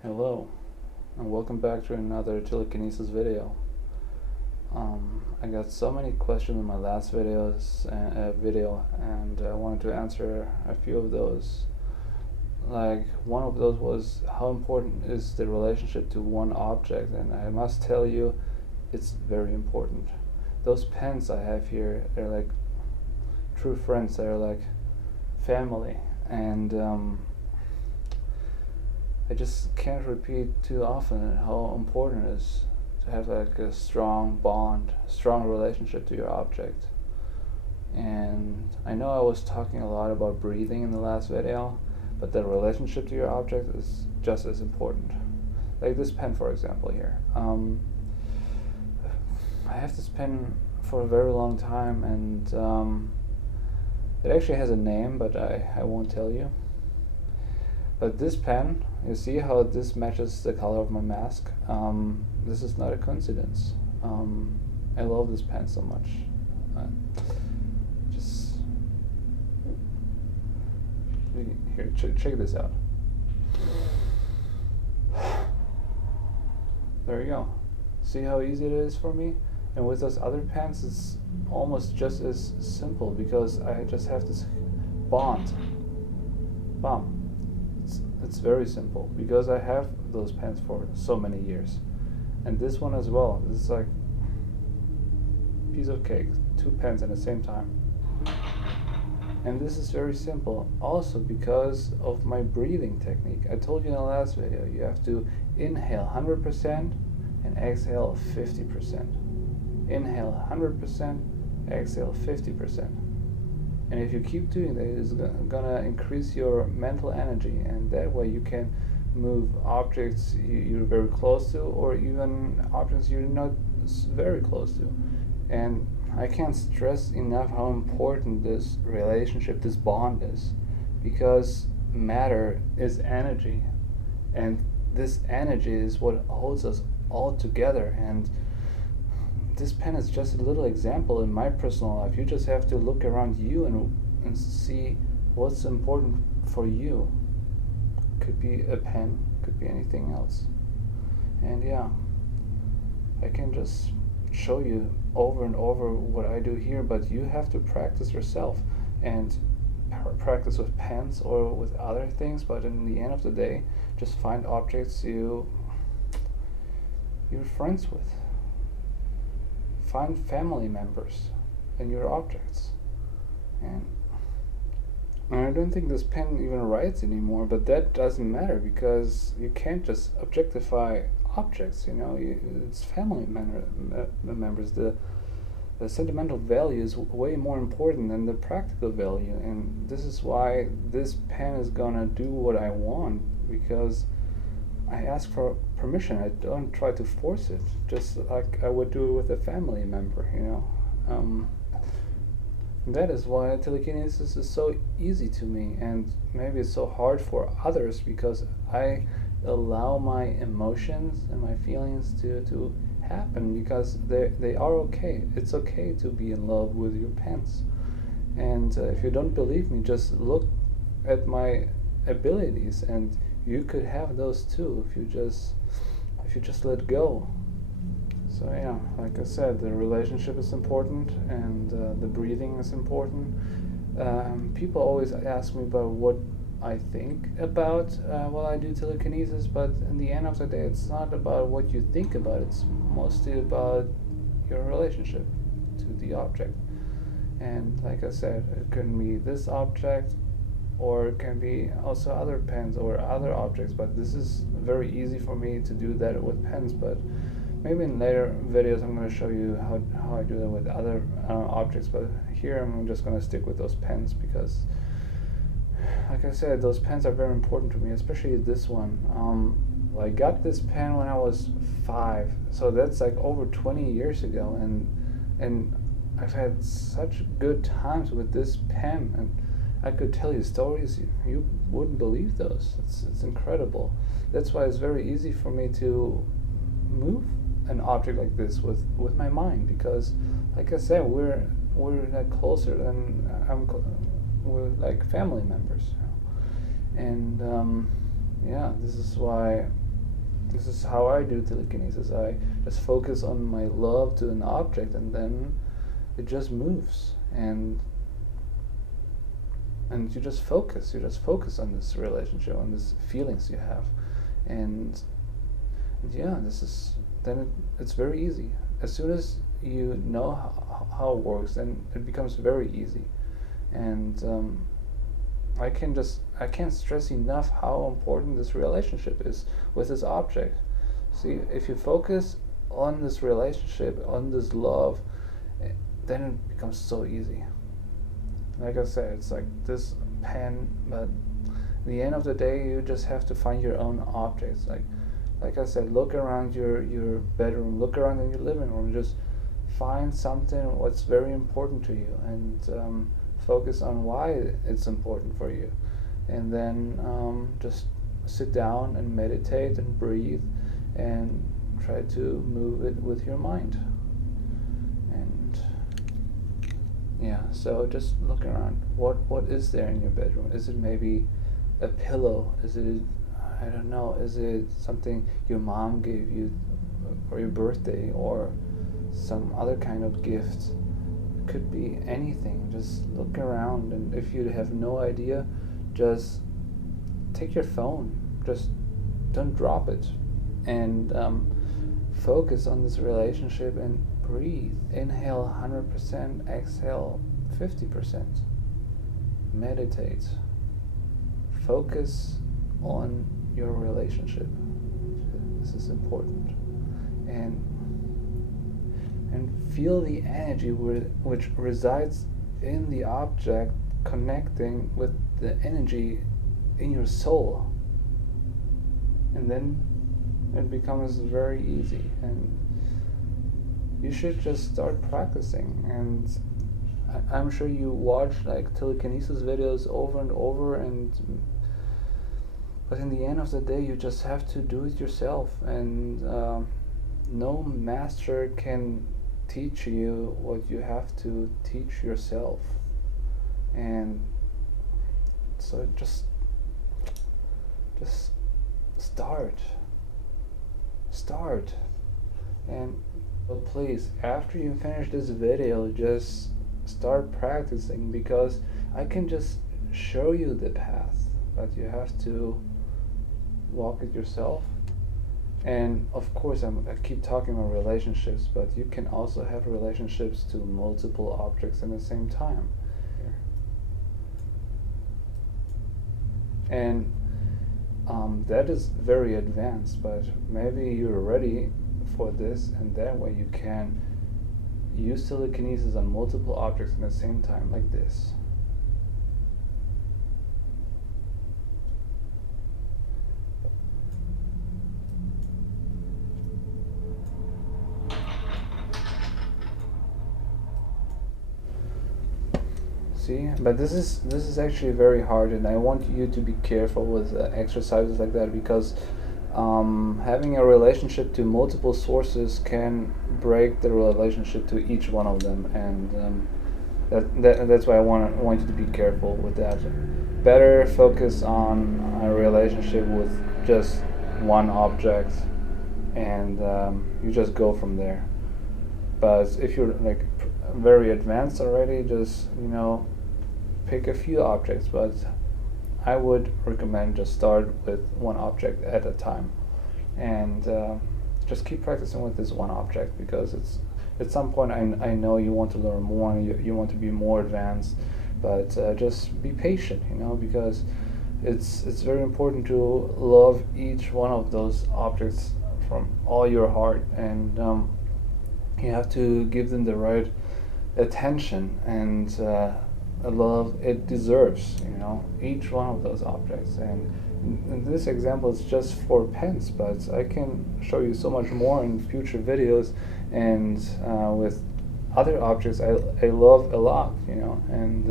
Hello, and welcome back to another Telekinesis video. I got so many questions in my last video, and I wanted to answer a few of those. Like, one of those was, how important is the relationship to one object? And I must tell you, it's very important. Those pens I have here, they're like true friends, they're like family, and I just can't repeat too often how important it is to have like a strong bond, strong relationship to your object. And I know I was talking a lot about breathing in the last video, but the relationship to your object is just as important. Like this pen, for example, here. I have this pen for a very long time, and it actually has a name, but I won't tell you. But this pen, you see how this matches the color of my mask? This is not a coincidence. I love this pen so much. Just here, check this out. There you go. See how easy it is for me? And with those other pens, it's almost just as simple because I just have this bond. Bam. It's very simple because I have those pens for so many years, and this one as well. This is like a piece of cake, two pens at the same time. And this is very simple also because of my breathing technique. I told you in the last video, you have to inhale 100% and exhale 50%. Inhale 100%, exhale 50%. And if you keep doing that, it's gonna increase your mental energy, and that way you can move objects you're very close to, or even objects you're not very close to. And I can't stress enough how important this relationship, this bond is, because matter is energy, and this energy is what holds us all together. And this pen is just a little example in my personal life. You just have to look around you and see what's important for you. Could be a pen, could be anything else. And yeah, I can just show you over and over what I do here, but you have to practice yourself and practice with pens or with other things. But in the end of the day, just find objects you're friends with. Find family members in your objects. And I don't think this pen even writes anymore, but that doesn't matter because you can't just objectify objects, you know. It's family members. The sentimental value is way more important than the practical value, and this is why this pen is gonna do what I want, because I ask for permission. I don't try to force it, just like I would do it with a family member, you know. That is why telekinesis is so easy to me, and maybe it's so hard for others, because I allow my emotions and my feelings to happen, because they are okay. It's okay to be in love with your pens. And if you don't believe me, just look at my abilities, and you could have those too if you just let go. So yeah, like I said, the relationship is important, and the breathing is important. People always ask me about what I think about while I do telekinesis, but in the end of the day, it's not about what you think about. It's mostly about your relationship to the object. And like I said, it can be this object, or it can be also other pens or other objects, but this is very easy for me to do that with pens. But maybe in later videos I'm going to show you how I do that with other objects, but here I'm just going to stick with those pens, because like I said, those pens are very important to me, especially this one. I got this pen when I was 5, so that's like over 20 years ago, and I've had such good times with this pen, and I could tell you stories you wouldn't believe those. It's incredible. That's why it's very easy for me to move an object like this with my mind, because like I said, we're like closer than we're like family members. And yeah, this is why this is how I do telekinesis. I just focus on my love to an object, and then it just moves, and you just focus. You just focus on this relationship, on these feelings you have, and yeah, it's very easy. As soon as you know how it works, then it becomes very easy. And I can't stress enough how important this relationship is with this object. See, if you focus on this relationship, on this love, then it becomes so easy. Like I said, it's like this pen, but at the end of the day, you just have to find your own objects. Like I said, look around your bedroom, look around in your living room, just find something what's very important to you, and focus on why it's important for you, and then just sit down and meditate and breathe and try to move it with your mind. And yeah, so just look around. What is there in your bedroom? Is it maybe a pillow? Is it, I don't know, is it something your mom gave you for your birthday, or some other kind of gift? Could be anything. Just look around, and if you have no idea, just take your phone, just don't drop it, and focus on this relationship and breathe. Inhale 100%, exhale 50%. Meditate. Focus on your relationship. This is important. And feel the energy which resides in the object, connecting with the energy in your soul, and then it becomes very easy, and you should just start practicing. And I'm sure you watch like telekinesis videos over and over, but in the end of the day, you just have to do it yourself, and no master can teach you what you have to teach yourself. And so just start. And but please, after you finish this video, just start practicing, because I can just show you the path, but you have to walk it yourself. And of course, I keep talking about relationships, but you can also have relationships to multiple objects at the same time. And that is very advanced, but maybe you're ready for this, and that way you can use telekinesis on multiple objects at the same time, like this. See, but this is actually very hard, and I want you to be careful with exercises like that, because having a relationship to multiple sources can break the relationship to each one of them, and that's why I want you to be careful with that. Better focus on a relationship with just one object, and you just go from there. But if you're like very advanced already, just pick a few objects, but I would recommend just start with one object at a time, and just keep practicing with this one object, because it's at some point I know you want to learn more, and you want to be more advanced, but just be patient, because it's very important to love each one of those objects from all your heart, and you have to give them the right attention and love it deserves, each one of those objects. And in this example, it's just for pens, but I can show you so much more in future videos, and with other objects I love a lot, and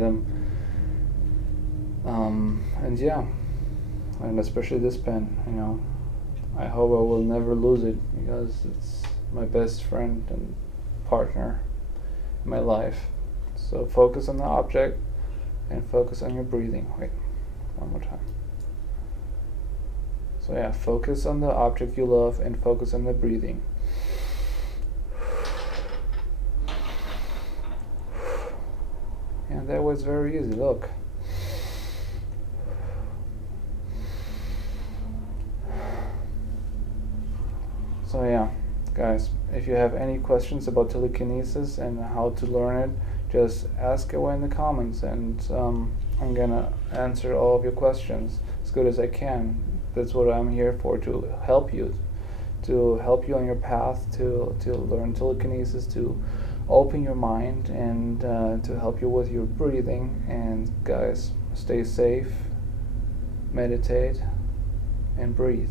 yeah, and especially this pen, I hope I will never lose it, because it's my best friend and partner in my life. So focus on the object and focus on your breathing. Wait, one more time. So yeah, focus on the object you love and focus on the breathing. And that was very easy, look. So yeah, guys, if you have any questions about telekinesis and how to learn it, just ask away in the comments, and I'm gonna answer all of your questions as good as I can. That's what I'm here for, to help you on your path to learn telekinesis, to open your mind, and to help you with your breathing. And guys, stay safe, meditate, and breathe.